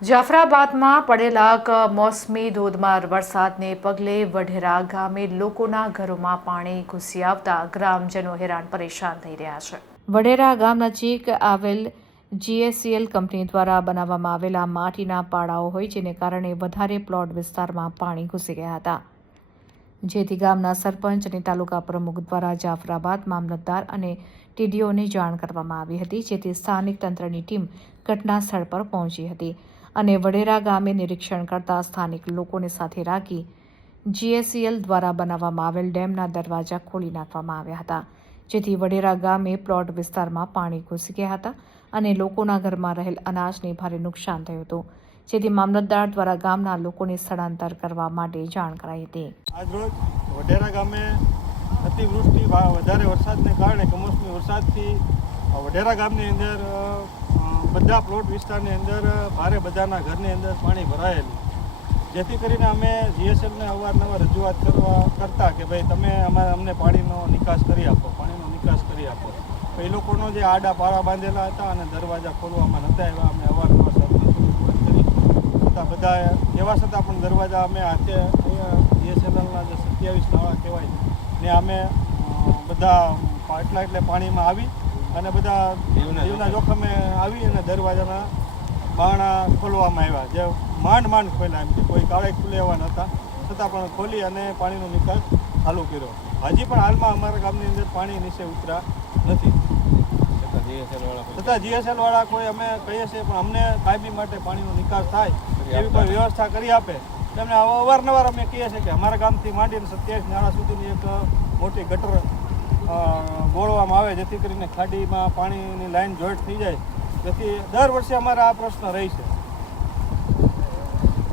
જાફરાબાદમાં પડેલા કમોસમી ધોધમાર વરસાદને પગલે વઢેરા ગામે લોકોના ઘરોમાં પાણી ઘૂસી આવતા ગ્રામજનો હેરાન પરેશાન થઈ રહ્યા છે. વઢેરા ગામ નજીક આવેલ જીએસીએલ કંપની દ્વારા બનાવવામાં આવેલા માટીના પાડાઓ હોય જેને કારણે વધારે પ્લોટ વિસ્તારમાં પાણી ઘૂસી ગયા હતા. જેથી ગામના સરપંચ અને તાલુકા પ્રમુખ દ્વારા જાફરાબાદ મામલતદાર અને ટીડીઓને જાણ કરવામાં આવી હતી, જેથી સ્થાનિક તંત્રની ટીમ ઘટના સ્થળ પર પહોંચી હતી. અને વડેરા ગામે નિરીક્ષણ કરતા સ્થાનિક લોકોને સાથે રાખી જીએસીએલ દ્વારા બનાવવામાં આવેલ ડેમના દરવાજા ખોલી નાખવામાં આવ્યા હતા, જેથી વડેરા ગામે પ્લોટ વિસ્તારમાં પાણી ઘૂસી ગયા હતા અને લોકોના ઘરમાં રહેલ અનાજને ભારે નુકસાન થયું હતું, જેથી મામલતદાર દ્વારા ગામના લોકોને સ્થળાંતર કરવા માટે જાણ કરાઈ હતી. આજરોજ વડેરા ગામે અતિવૃષ્ટિ વધારે વરસાદને કારણે કમોસમી વરસાદથી વડેરા ગામની અંદર બધા પ્લોટ વિસ્તારની અંદર ભારે બધાના ઘરની અંદર પાણી ભરાયેલું. જેથી કરીને અમે જીએસએલને અવારનવાર રજૂઆત કરવા કરતા કે ભાઈ તમે અમારે અમને પાણીનો નિકાસ કરી આપો, પાણીનો નિકાસ કરી આપો. તો એ લોકોનો જે આડા પારા બાંધેલા હતા અને દરવાજા ખોલવામાં નહોતા આવ્યા, અમે અવારનવાર રજૂઆત કરી. છતાં બધા એવા છતાં પણ દરવાજા અમે હાથે બીએસએનએલના જે સત્યાવીસ નાળા કહેવાય ને, અમે બધા એટલા એટલે પાણીમાં આવી અને બધા જીવના જોખમે. આવી અને દરવાજાના બાણા ખોલવામાં આવ્યા. જે માંડ માંડ ખોલ્યા એમ કે કોઈ કાળે ખુલે એવા નહોતા છતાં પણ ખોલી અને પાણીનો નિકાસ ચાલુ કર્યો. હજી પણ હાલમાં અમારા ગામની અંદર પાણી નીચે ઉતરા નથી. છતાં જીએસએલ વાળા કોઈ અમે કહીએ છીએ પણ અમને કાયમી માટે પાણીનો નિકાસ થાય એવી કોઈ વ્યવસ્થા કરી આપે. તેમને અવારનવાર અમે કહીએ છીએ કે અમારા ગામથી માંડીને સત્યાવીસ નાળા સુધીની એક મોટી ગટર ગોળવામાં આવે જેથી કરીને ખાડીમાં પાણીની લાઈન જોઈન્ટ થઈ જાય. જેથી દર વર્ષે અમારા આ પ્રશ્ન રહી છે.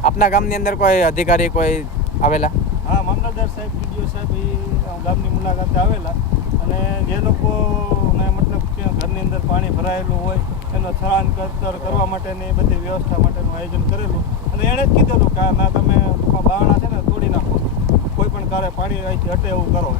આપના ગામની અંદર કોઈ અધિકારી કોઈ આવેલા? હા મામલતદાર સાહેબ ટીડીઓ સાહેબ એ ગામની મુલાકાતે આવેલા. અને જે લોકોને મતલબ કે ઘરની અંદર પાણી ભરાયેલું હોય એનો સ્થળાંતર કરવા માટેની બધી વ્યવસ્થા માટેનું આયોજન કરેલું. અને એણે જ કીધેલું કે ના તમે બારણા છે ને તોડી નાખો. કોઈ પણ કારે પાણી અહીંથી હટે એવું કરો